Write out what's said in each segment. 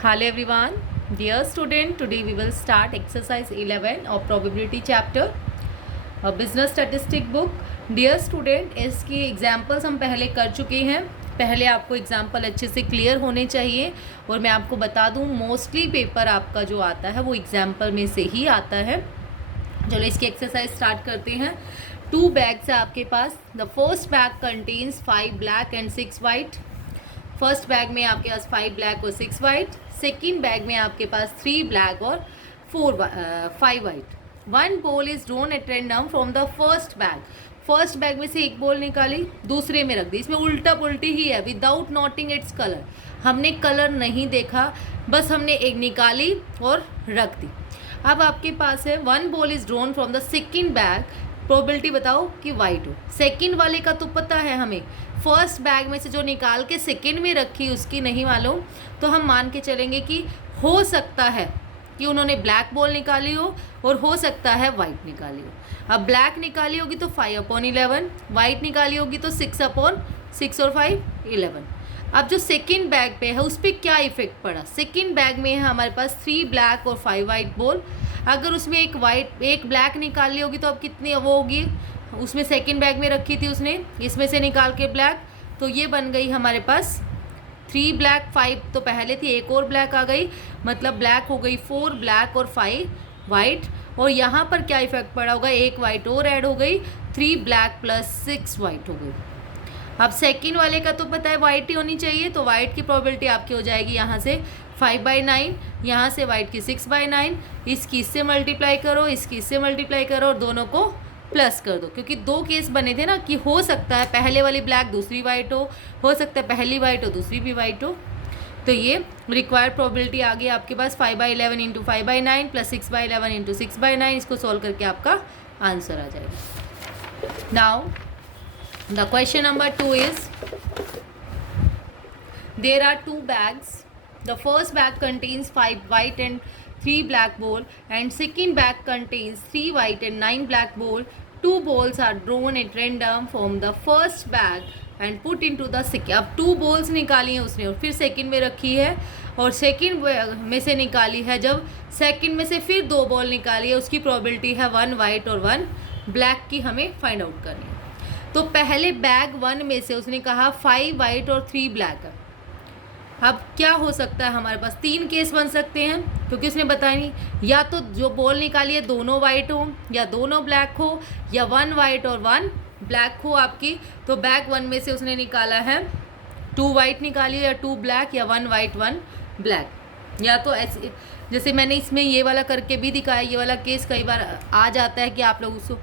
Hello everyone, dear student. Today we will start exercise 11 of probability chapter, business statistic book. Dear student, इसकी examples हम पहले कर चुके हैं. पहले आपको एग्जाम्पल अच्छे से क्लियर होने चाहिए और मैं आपको बता दूं मोस्टली पेपर आपका जो आता है वो एग्जाम्पल में से ही आता है. चलो इसकी एक्सरसाइज स्टार्ट करते हैं. 2 बैग्स है आपके पास. The first bag contains 5 black and 6 white. First bag में आपके पास 5 ब्लैक और 6 वाइट. सेकेंड बैग में आपके पास 3 ब्लैक और 5 white. 1 ball is drawn at random from the first bag. First bag में से एक बॉल निकाली, दूसरे में रख दी. इसमें उल्टा पुल्टी ही है, विदाउट नोटिंग इट्स कलर. हमने कलर नहीं देखा, बस हमने एक निकाली और रख दी. अब आपके पास है 1 ball is drawn from the second bag. Probability बताओ कि वाइट हो. सेकंड वाले का तो पता है हमें, फर्स्ट बैग में से जो निकाल के सेकंड में रखी उसकी नहीं मालूम, तो हम मान के चलेंगे कि हो सकता है कि उन्होंने ब्लैक बॉल निकाली हो और हो सकता है वाइट निकाली हो. अब ब्लैक निकाली होगी तो 5/11, वाइट निकाली होगी तो 6/6 और 5 11. अब जो सेकंड बैग पे है उस पर क्या इफेक्ट पड़ा. सेकंड बैग में है हमारे पास 3 ब्लैक और 5 वाइट बॉल. अगर उसमें एक ब्लैक निकाली होगी तो अब कितनी वो होगी, उसमें सेकंड बैग में रखी थी उसने, इसमें से निकाल के ब्लैक, तो ये बन गई हमारे पास 3 ब्लैक 5 तो पहले थी, एक और ब्लैक आ गई, मतलब ब्लैक हो गई 4 ब्लैक और 5 वाइट. और यहाँ पर क्या इफेक्ट पड़ा होगा, एक वाइट और ऐड हो गई, 3 ब्लैक प्लस 6 वाइट हो गई. अब सेकंड वाले का तो पता है वाइट ही होनी चाहिए, तो वाइट की प्रोबेबिलिटी आपकी हो जाएगी यहाँ से 5/9, यहाँ से वाइट की 6/9. इसकी इससे मल्टीप्लाई करो, इसकी इससे मल्टीप्लाई करो और दोनों को प्लस कर दो, क्योंकि 2 केस बने थे ना कि हो सकता है पहले वाली ब्लैक दूसरी वाइट हो सकता है पहली वाइट हो दूसरी भी वाइट हो. तो ये रिक्वायर्ड प्रोबेबिलिटी आ गई आपके पास 5/11 इंटू 5/9 प्लस 6/11 इंटू 6/9. इसको सॉल्व करके आपका आंसर आ जाएगा. Now the question number 2 is, there are 2 bags. The first bag contains 5 white and 3 black ball, and second bag contains 3 white and 9 black ball. 2 balls are drawn at random from the first bag and put into the second. अब 2 balls निकाली हैं उसने और फिर second में रखी है, और सेकंड में से निकाली है, जब सेकंड में से फिर 2 बॉल निकाली है, उसकी प्रोबेबिलिटी है 1 वाइट और 1 ब्लैक की हमें फाइंड आउट करनी है. तो पहले बैग 1 में से उसने कहा 5 वाइट और 3 ब्लैक है. अब क्या हो सकता है, हमारे पास 3 केस बन सकते हैं, क्योंकि उसने बताया नहीं, या तो जो बॉल निकाली है दोनों वाइट हो, या दोनों ब्लैक हो, या 1 वाइट और 1 ब्लैक हो आपकी. तो बैग 1 में से उसने निकाला है 2 वाइट निकाली है, या 2 ब्लैक, या 1 वाइट 1 ब्लैक. या तो ऐसे जैसे मैंने इसमें ये वाला करके भी दिखाया, ये वाला केस कई बार आ जाता है कि आप लोग उसको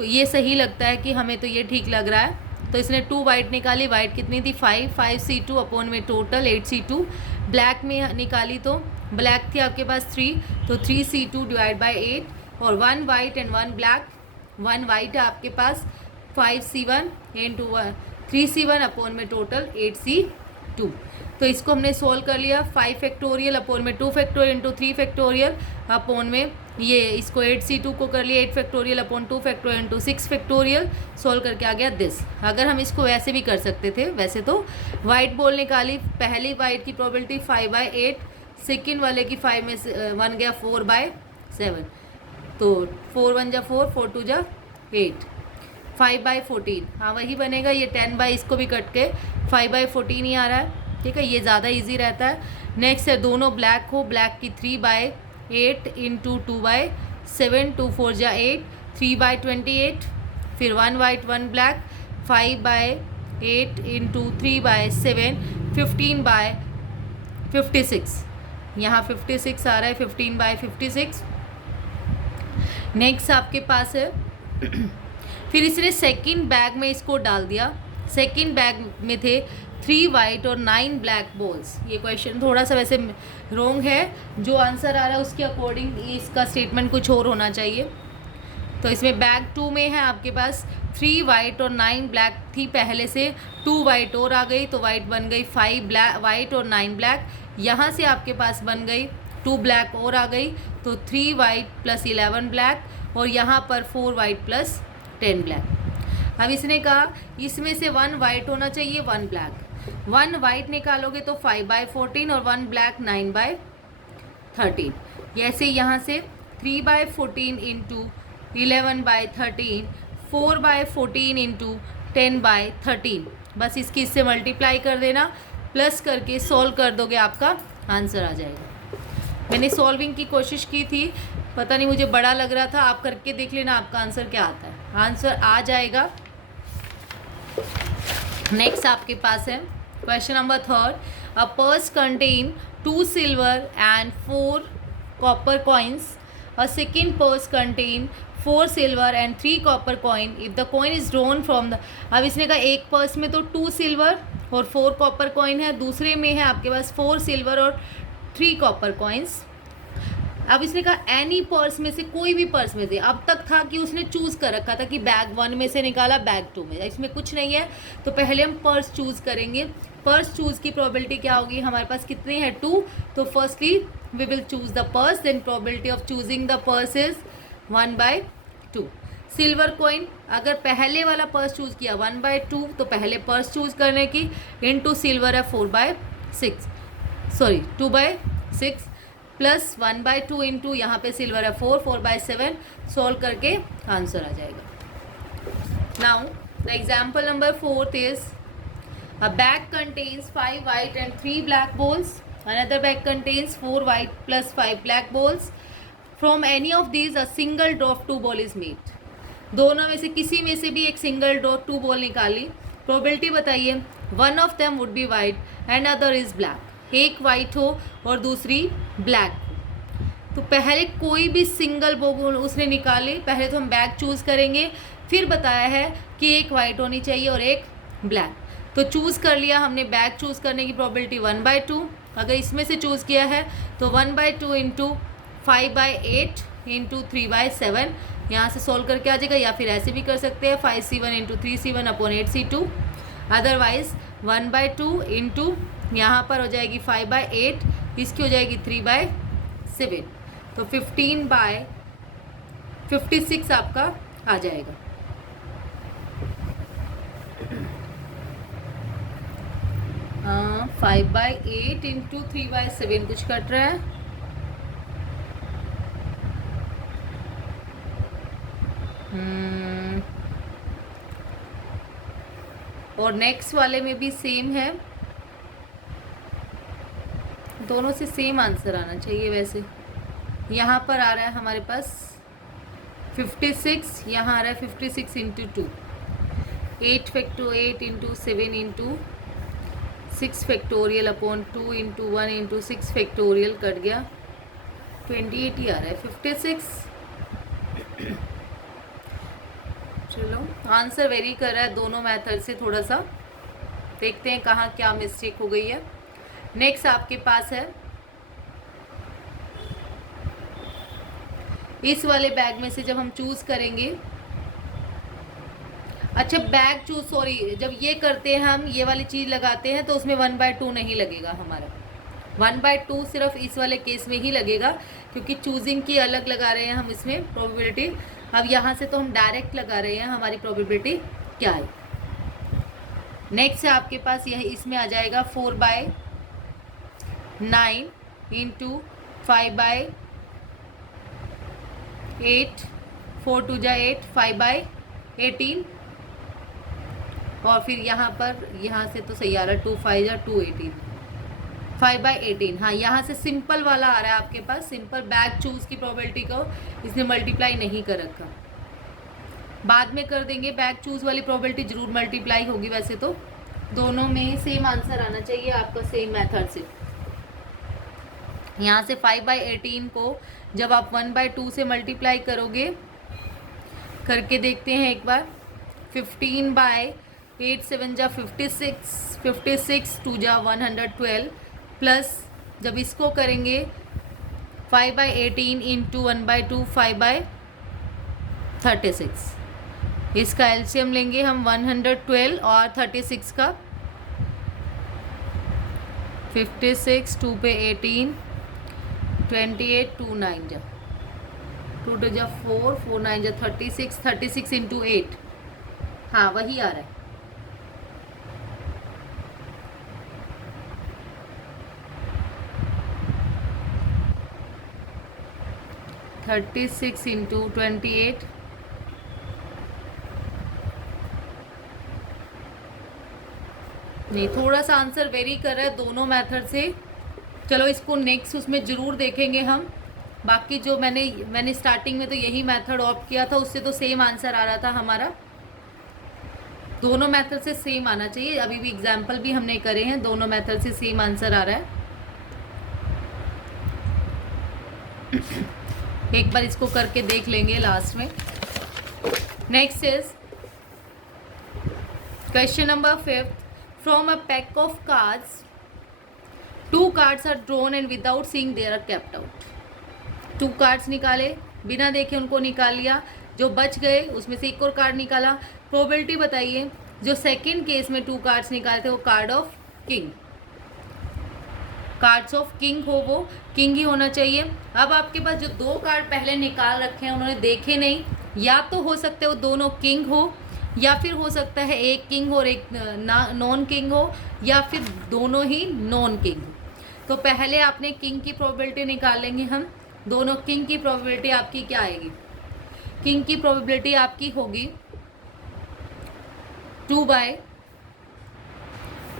ये सही लगता है कि हमें तो ये ठीक लग रहा है. तो इसने 2 वाइट निकाली, वाइट कितनी थी 5C2 अपॉन में टोटल 8C2. ब्लैक में निकाली तो ब्लैक थी आपके पास 3, तो 3C2 डिवाइड बाई 8, और 1 वाइट एंड 1 ब्लैक, 1 वाइट है आपके पास 5C1 इंटू 3C1 अपॉन में टोटल 8C2. तो इसको हमने सोल्व कर लिया. 5 फैक्टोरियल अपॉन में 2 फैक्टोरियल इंटू 3 फैक्टोरियल अपॉन में ये इसको 8C2 को कर लिया 8 factorial upon 2 factorial into 6 factorial. Solve करके आ गया दिस. अगर हम इसको वैसे भी कर सकते थे, वैसे तो वाइट बॉल निकाली, पहली वाइट की प्रोबेबिलिटी 5/8, सेकेंड वाले की 5 में से 1 गया 4/7, तो 4 1 जा 4, 4 2 जा 8, 5/14. हाँ वही बनेगा. ये 10 इसको भी कट के 5/14 ही आ रहा है. ठीक है, ये ज़्यादा इजी रहता है. नेक्स्ट है दोनों ब्लैक हो, ब्लैक की 3/8 इंटू 2/7, 2 4 जा 8, 3/28, फिर 1 वाइट 1 ब्लैक, 5/8 इंटू 3/7, 15/56. यहाँ 56 आ रहा है, 15/56. नेक्स्ट आपके पास है फिर इसने सेकंड बैग में इसको डाल दिया. सेकंड बैग में थे 3 वाइट और 9 ब्लैक बॉल्स. ये क्वेश्चन थोड़ा सा वैसे रॉन्ग है, जो आंसर आ रहा है उसके अकॉर्डिंग इसका स्टेटमेंट कुछ और होना चाहिए. तो इसमें बैग 2 में है आपके पास 3 वाइट और 9 ब्लैक थी पहले से, 2 वाइट और आ गई, तो वाइट बन गई 5 ब्लैक वाइट और 9 ब्लैक. यहाँ से आपके पास बन गई 2 ब्लैक और आ गई, तो 3 वाइट प्लस 11 ब्लैक, और यहाँ पर 4 वाइट प्लस 10 ब्लैक. अब इसने कहा इसमें से 1 वाइट होना चाहिए 1 ब्लैक. 1 वाइट निकालोगे तो 5/14 और 1 ब्लैक 9/13। जैसे यहाँ से 3/14 इंटू 11/13, 4/14 इंटू 10/13, बस इसकी इससे मल्टीप्लाई कर देना, प्लस करके सॉल्व कर दोगे, आपका आंसर आ जाएगा। मैंने सॉल्विंग की कोशिश की थी, पता नहीं मुझे बड़ा लग रहा था, आप करके देख लेना आपका आंसर क्या आता है, आंसर आ जाएगा। नेक्स्ट आपके पास है question number 3। A purse contain 2 silver and 4 copper coins. A second purse contain 4 silver and 3 copper coin. If the coin is drawn from the, अब इसने कहा एक पर्स में तो 2 सिल्वर और 4 कॉपर कॉइन है, दूसरे में है आपके पास 4 सिल्वर और 3 कॉपर कॉइन्स। अब इसने कहा एनी पर्स में से, कोई भी पर्स में से। अब तक था कि उसने चूज़ कर रखा था कि बैग 1 में से निकाला, बैग 2 में, इसमें कुछ नहीं है, तो पहले हम पर्स चूज़ करेंगे। पर्स चूज़ की प्रोबेबिलिटी क्या होगी, हमारे पास कितनी है 2, तो firstly we will choose the purse, then probability of choosing the purse is 1/2। Silver coin, अगर पहले वाला पर्स चूज़ किया 1/2, तो पहले पर्स चूज़ करने की, इनटू सिल्वर है 4/6, सॉरी 2/6, प्लस 1/2 इंटू यहाँ पे सिल्वर है 4/7, सॉल्व करके आंसर आ जाएगा। Now the example number 4 is a bag contains 5 white and 3 black balls. Another bag contains 4 white plus 5 black balls. From any of these a single draw of 2 ball is made. दोनों में से किसी में से भी एक single draw 2 ball निकाली, probability बताइए। One of them would be white and other is black, एक वाइट हो और दूसरी ब्लैक हो। तो पहले कोई भी सिंगल बॉल उसने निकाली, पहले तो हम बैग चूज़ करेंगे, फिर बताया है कि एक वाइट होनी चाहिए और एक ब्लैक। तो चूज़ कर लिया हमने, बैग चूज़ करने की प्रोबेबिलिटी 1/2। अगर इसमें से चूज़ किया है तो 1/2 इंटू 5/8 इंटू 3/7, यहाँ से सोल्व करके आ जाएगा, या फिर ऐसे भी कर सकते हैं 5C1 into 3C1 upon 8C2। Otherwise 1/2 into यहाँ पर हो जाएगी 5/8, इसकी हो जाएगी 3/7, तो 15/56 आपका आ जाएगा। 5/8 इंटू 3/7 कुछ कट रहा है, और नेक्स्ट वाले में भी सेम है, दोनों से सेम आंसर आना चाहिए। वैसे यहाँ पर आ रहा है हमारे पास 56, यहाँ आ रहा है 56 into 2, 8 factorial into 7 into 6 factorial upon 2 into 1 into 6 factorial, cut गया 28 ही आ रहा है 56। चलो आंसर वेरी कर रहा है दोनों मेथड से, थोड़ा सा देखते हैं कहाँ क्या मिस्टेक हो गई है। नेक्स्ट आपके पास है इस वाले बैग में से जब हम चूज करेंगे, अच्छा बैग चूज, सॉरी जब ये करते हैं हम ये वाली चीज़ लगाते हैं तो उसमें 1/2 नहीं लगेगा हमारा, 1/2 सिर्फ इस वाले केस में ही लगेगा, क्योंकि चूजिंग की अलग लगा रहे हैं हम इसमें प्रोबेबिलिटी। अब यहाँ से तो हम डायरेक्ट लगा रहे हैं, हमारी प्रोबेबिलिटी क्या है। नेक्स्ट है आपके पास यह, इसमें आ जाएगा 4/9 इंटू 5/8, 4 2 जा 8, 5/18, और फिर यहाँ पर यहाँ से तो सही आ रहा है 2 5 जा 2 18, 5/18। हाँ यहाँ से सिंपल वाला आ रहा है आपके पास, सिंपल बैग चूज की प्रोबेबिलिटी को इसने मल्टीप्लाई नहीं कर रखा, बाद में कर देंगे। बैग चूज वाली प्रोबेबिलिटी जरूर मल्टीप्लाई होगी, वैसे तो दोनों में सेम आंसर आना चाहिए आपका, सेम मेथड से। यहाँ से 5/18 को जब आप 1/2 से मल्टीप्लाई करोगे, करके देखते हैं एक बार, 15/8 7 जा 56, 56 2 जा 112, प्लस जब इसको करेंगे 5/18 इंटू 1/2 5/36, इसका एलसीएम लेंगे हम 112 और 36 का, 56 2 पे 18, 28 2 9 जा 2 2 जा 4, 4 9 जा 36, 36 इंटू 8, हाँ वही आ रहा है 36 इंटू 28, नहीं, थोड़ा सा आंसर वेरी कर रहा है दोनों मेथड से। चलो इसको नेक्स्ट उसमें ज़रूर देखेंगे हम। बाकी जो मैंने स्टार्टिंग में तो यही मेथड ऑप्ट किया था, उससे तो सेम आंसर आ रहा था हमारा। दोनों मेथड से सेम आना चाहिए। अभी भी एग्जाम्पल भी हमने करे हैं, दोनों मेथड से सेम आंसर आ रहा है। एक बार इसको करके देख लेंगे लास्ट में। Next is question number 5। From a pack of cards 2 cards are drawn and without seeing they are kept out. 2 cards निकाले, बिना देखे उनको निकाल लिया। जो बच गए उसमें से एक और कार्ड निकाला। प्रोबेबिलिटी बताइए। जो सेकंड केस में 2 कार्ड्स निकाले थे वो card of king, cards of king हो, वो किंग ही होना चाहिए। अब आपके पास जो 2 कार्ड पहले निकाल रखे हैं उन्होंने देखे नहीं, या तो हो सकते वो दोनों किंग हो, या फिर हो सकता है एक किंग और एक नॉन किंग हो, या फिर दोनों ही नॉन किंग हो। तो पहले आपने किंग की प्रोबेबिलिटी निकाल लेंगे हम। दोनों किंग की प्रोबेबिलिटी आपकी क्या आएगी? किंग की प्रोबेबिलिटी आपकी होगी 2 बाय,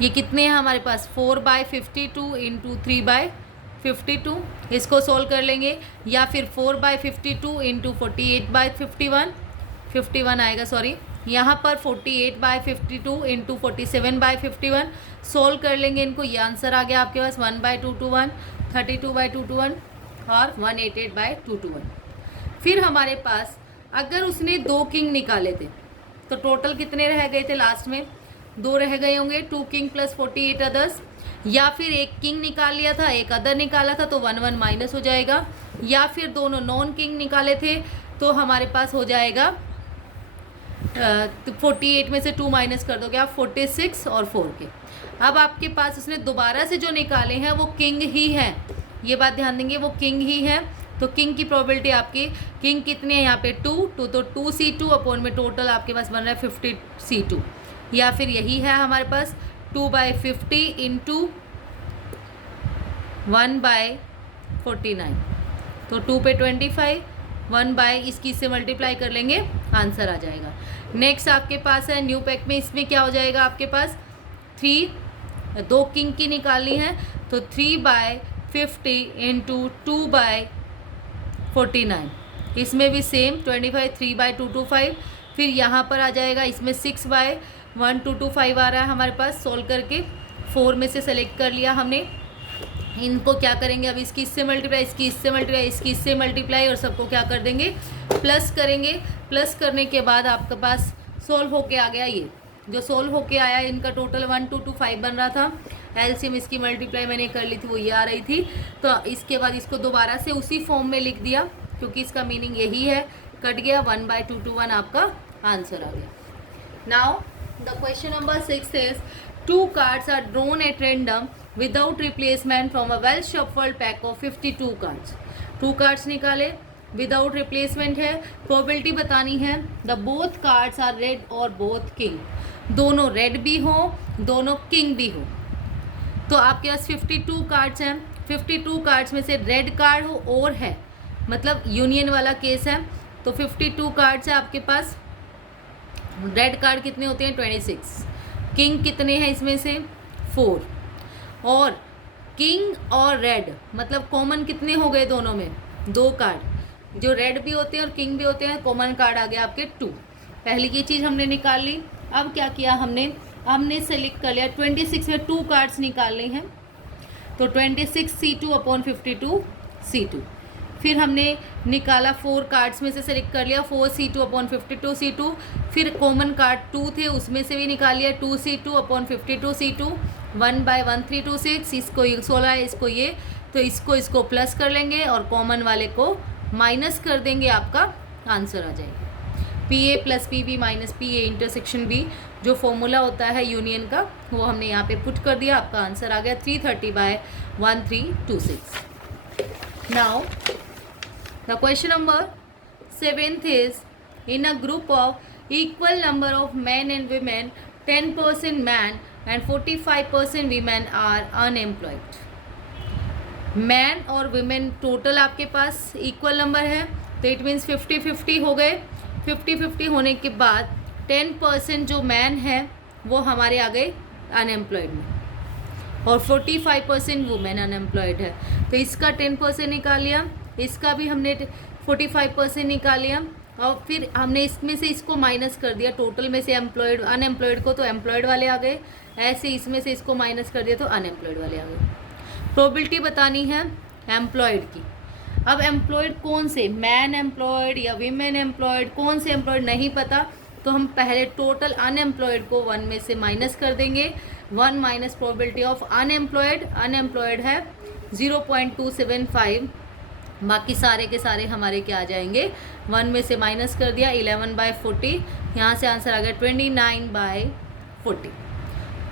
ये कितने हैं हमारे पास 4/52 इंटू 3/52। इसको सोल्व कर लेंगे, या फिर 4/52 इंटू 48/51, 51 आएगा, सॉरी यहाँ पर 48/52 इंटू 47/51। सोल्व कर लेंगे इनको, ये आंसर आ गया आपके पास 1/221, 32/221 और 188/221। फिर हमारे पास अगर उसने 2 किंग निकाले थे तो टोटल कितने रह गए थे? लास्ट में 2 रह गए होंगे, 2 किंग प्लस 48 अदर्स। या फिर एक किंग निकाल लिया था, एक अदर निकाला था, तो 1 1 माइनस हो जाएगा। या फिर दोनों नॉन किंग निकाले थे तो हमारे पास हो जाएगा 48 में से 2 माइनस कर दोगे आप 46 और 4 के। अब आपके पास उसने दोबारा से जो निकाले हैं वो किंग ही हैं, ये बात ध्यान देंगे, वो किंग ही है। तो किंग की प्रोबेबिलिटी आपकी, किंग कितने हैं यहाँ पे 2 तो 2c2 अपॉन में टोटल आपके पास बन रहा है 50c2। या फिर यही है हमारे पास 2/50 इंटू 1/49, तो 2 पे 25, 1 बाय इसकी से मल्टीप्लाई कर लेंगे, आंसर आ जाएगा। नेक्स्ट आपके पास है न्यू पैक में, इसमें क्या हो जाएगा आपके पास 3, 2 किंग की निकालनी है तो 3/50 इंटू 2/49। इसमें भी सेम 25, 3/225। फिर यहाँ पर आ जाएगा, इसमें 6/1225 आ रहा है हमारे पास। सोल्व करके 4 में से सेलेक्ट कर लिया हमने। इनको क्या करेंगे अब, इसकी इससे मल्टीप्लाई, इसकी इससे मल्टीप्लाई, इसकी इससे मल्टीप्लाई, और सबको क्या कर देंगे, प्लस करेंगे। प्लस करने के बाद आपके पास सोल्व होके आ गया, ये जो सोल्व होके आया इनका टोटल 1225 बन रहा था। एलसीएम इसकी मल्टीप्लाई मैंने कर ली थी, वो ये आ रही थी। तो इसके बाद इसको दोबारा से उसी फॉर्म में लिख दिया क्योंकि इसका मीनिंग यही है। कट गया, 1/221 आपका आंसर आ गया। Now the question number 6 is 2 cards are drawn at random without replacement from a well shuffled pack of 52 cards. 2 cards निकाले, विदाउट रिप्लेसमेंट है। प्रोबेबिलिटी बतानी है the both cards are red और बोथ किंग, दोनों red भी हो दोनों king भी हो। तो आपके पास 52 कार्ड्स हैं, 52 कार्ड्स में से रेड कार्ड हो और है, मतलब यूनियन वाला केस है। तो 52 कार्ड्स है आपके पास, रेड कार्ड कितने होते हैं 26, किंग कितने हैं इसमें से 4, और किंग और रेड मतलब कॉमन कितने हो गए दोनों में 2 कार्ड, जो रेड भी होते हैं और किंग भी होते हैं। कॉमन कार्ड आ गया आपके 2। पहली की चीज़ हमने निकाल ली। अब क्या किया हमने सेलेक्ट कर लिया 26 में 2 कार्ड्स निकालने हैं, तो 26c2 अपॉन 52c2। फिर हमने निकाला 4 कार्ड्स में से सेलेक्ट कर लिया 4c2 अपॉन 52c2। फिर कॉमन कार्ड 2 थे उसमें से भी निकाल लिया 2c2 अपॉन 52c2। 1/1326, इसको 16 है, इसको ये, तो इसको प्लस कर लेंगे और कॉमन वाले को माइनस कर देंगे, आपका आंसर आ जाएगा। PA plus PB minus PA intersection B जो फॉर्मूला होता है यूनियन का, वो हमने यहाँ पे पुट कर दिया, आपका आंसर आ गया 330/1326। Now the question number 7 is in a group of equal number of men and women 10% men and 45% women are unemployed. Man और वीमेन टोटल आपके पास इक्वल नंबर है, तो इट मीन्स 50-50 हो गए। 50-50 होने के बाद 10% जो मैन है वो हमारे आ गए अनएम्प्लॉयड में, और 45% वुमेन अनएम्प्लॉयड है। तो इसका 10% निकाल लिया, इसका भी हमने 45% निकाल लिया, और फिर हमने इसमें से इसको माइनस कर दिया, टोटल में से एम्प्लॉयड अनएम्प्लॉयड को तो एम्प्लॉयड वाले आ गए, ऐसे इसमें से इसको माइनस कर दिया तो अनएम्प्लॉयड वाले आ गए। प्रोबेबिलिटी बतानी है एम्प्लॉयड की। अब एम्प्लॉयड कौन से, मैन एम्प्लॉयड या वीमेन एम्प्लॉयड, कौन से एम्प्लॉयड नहीं पता, तो हम पहले टोटल अनएम्प्लॉयड को 1 में से माइनस कर देंगे। 1 minus probability of unemployed, unemployed है 0.275, बाकी सारे के सारे हमारे क्या आ जाएंगे, 1 में से माइनस कर दिया, 11/40, यहाँ से आंसर आ गया 29/40।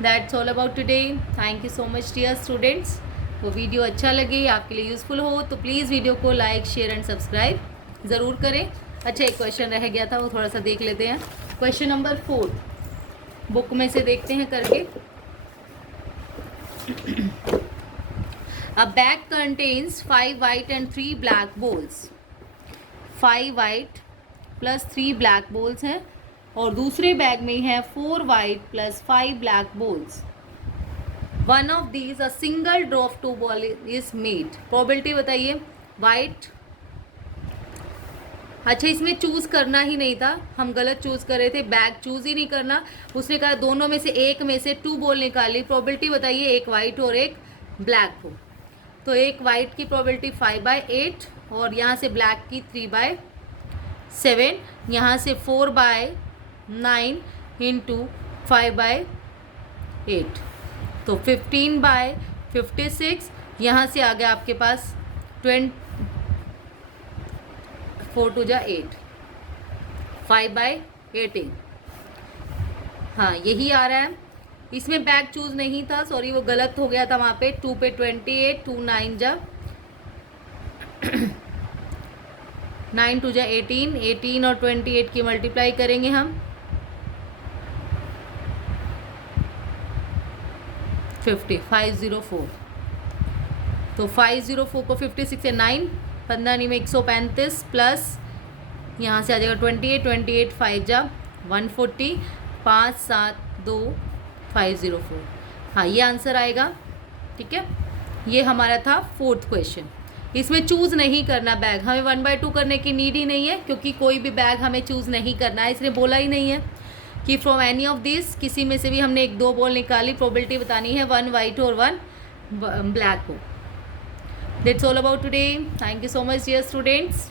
That's all about today. Thank you so much dear students. वो वीडियो अच्छा लगे, आपके लिए यूज़फुल हो तो प्लीज़ वीडियो को लाइक, शेयर एंड सब्सक्राइब ज़रूर करें। अच्छा, एक क्वेश्चन रह गया था, वो थोड़ा सा देख लेते हैं। क्वेश्चन नंबर 4 बुक में से देखते हैं करके। A bag contains 5 white and 3 black balls. 5 white plus 3 black balls हैं, और दूसरे बैग में है 4 white plus 5 black balls. One of these a single draw of 2 ball is made. Probability बताइए। white, अच्छा इसमें चूज़ करना ही नहीं था, हम गलत चूज़ कर रहे थे, बैग चूज़ ही नहीं करना। उसने कहा दोनों में से एक में से 2 बॉल निकाली। प्रोबेबिलिटी बताइए, एक वाइट और एक ब्लैक हो, तो एक वाइट की प्रोबेबिलिटी 5/8, और यहाँ से ब्लैक की 3/7, यहाँ से 4/9 इंटू 5/8, तो 15/56। यहाँ से आ गया आपके पास 4 2 8, 5/18। हाँ यही आ रहा है। इसमें बैग चूज नहीं था, सॉरी वो गलत हो गया था वहाँ पे। 2 पे 28, 2 9 जा 9 2 जा 18, 18 और 28 की मल्टीप्लाई करेंगे हम 504। तो 504 को 56 से 9, 15 में 135 प्लस यहाँ से आ जाएगा 28, 28 5 जा 140, 5 7 2 504। हाँ ये आंसर आएगा। ठीक है, ये हमारा था 4th क्वेश्चन। इसमें चूज़ नहीं करना बैग, हमें 1/2 करने की नीड ही नहीं है, क्योंकि कोई भी बैग हमें चूज़ नहीं करना है। इसने बोला ही नहीं है कि फ्रॉम एनी ऑफ दिस, किसी में से भी हमने 1-2 बॉल निकाली। प्रोबेबिलिटी बतानी है 1 वाइट और 1 ब्लैक हो। That's all about today. Thank you so much dear students.